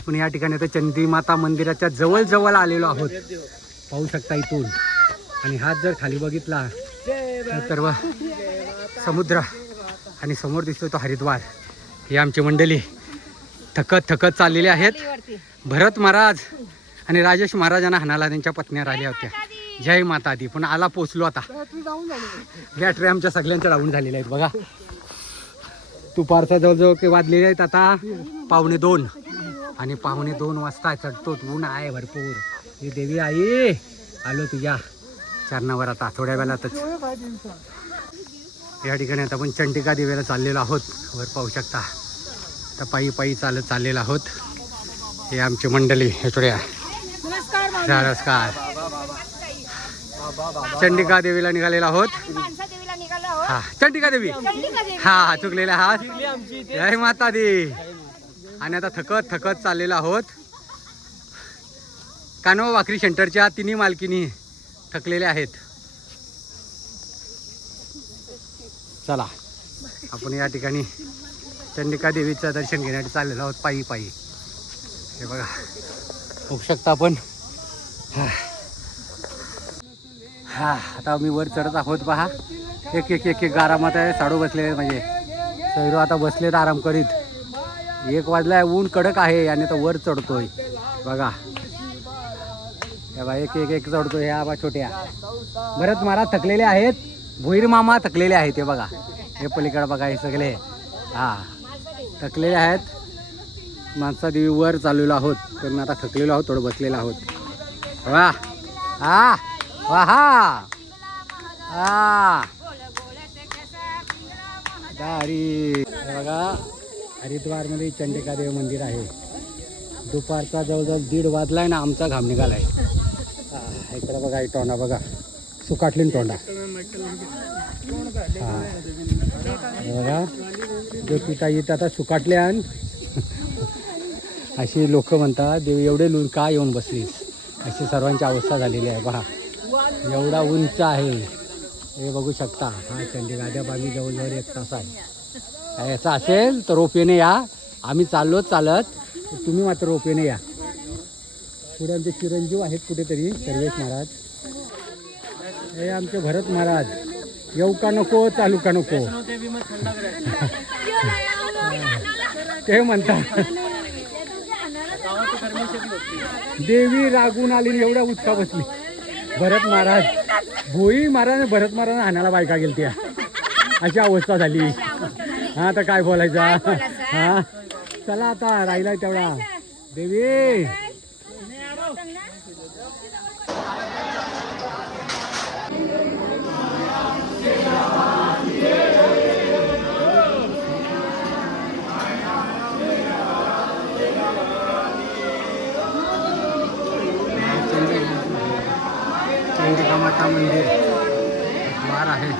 आपण या ठिकाणी आता चंदी माता मंदिराच्या जवळ आलेलो आहोत, पाहू शकता इथून. आणि हात जर खाली बघितला तर सर्व समुद्र आणि समोर दिसतो तो हरिद्वार. ही आमची मंडळी थकत चाललेली आहेत. भरत महाराज आणि राजेश महाराजांना हाणाला त्यांच्या पत्न्या राहिल्या होत्या. जय माता दी. पण आला पोचलो आता. बॅटरी आमच्या सगळ्यांच्या डाऊन झालेल्या आहेत बघा. दुपारचा जवळजवळ वाजलेले आहेत आता 1:45 आणि 2:45 वाजता चढतो. ऊन आहे भरपूर. ही देवी आई आलो तुझ्या चरणावर आता थोड्या वेळातच. या ठिकाणी आता आपण चंडिका देवीला चाललेलो आहोत. वर पाहू शकता तर पायी चाललेलो आहोत. हे आमची मंडळी हे थोड्या नमस्कार. चंडिका देवीला निघालेलो आहोत. हा चंडिका देवी हा चुकलेला आहात. जय माता दी. आणि आता थकत चाललेलो आहोत. कानवा भाकरी सेंटरच्या तिन्ही मालकीनी थकलेल्या आहेत. चला आपण या ठिकाणी चंडिका देवीचं दर्शन घेण्यासाठी चाललेलो आहोत पायी. हे बघा होऊ शकता आपण. हा आता आम्ही वर चढत आहोत पहा. एक गारामात आहे. साडू बसले म्हणजे सैरो आता बसलेत आराम करीत. 1 वाजलाय. ऊन कडक आहे आणि तो वर चढतोय बघा. एक चढतोय. ह्या बा छोट्या भरत महाराज थकलेले आहेत. भोईर मामा थकलेले आहेत. हे बघा हे पलीकडे बघा हे सगळे थकलेले आहेत. माणसा देवी वर चाललेलो आहोत. पण आता थकलेलो आहोत. थोडं बसलेलो आहोत. वा दारी. बघा हरिद्वारमध्ये चंडिका देवी मंदिर आहे. दुपारचा जवळजवळ 1:30 वाजलाय ना आमचा घाम निघालाय. इकडं बघा टोंडा बघा सुकाटलीन टोंडा. हा बघा ज्योतिता इथं आता सुकाटल्यान अशी लोक म्हणतात देवी एवढे लून का येऊन बसलीस अशी सर्वांची अवस्था झालेली आहे. पहा एवढा उंच आहे हे बघू शकता. हा चंडिका देवी जवळजवळ 1 तास आहे. याचं असेल तर रोपवेने या. आम्ही चालत तुम्ही मात्र रोपवेने या. पुढे आमचे चिरंजीव आहेत कुठेतरी सर्वेश महाराज. हे आमचे भरत महाराज. येऊ का नको चालू का नको ते म्हणतात. देवी रागून आली एवढा उत्साह बसली. भरत महाराज भोई महाराज भरत महाराज हाणाला बायका गेलत्या अशी अवस्था झाली. हा आता काय बोलायचा. हा चला आता राहिलाय तेवढा. देवी चंडिका माता मंदिर द्वार आहे.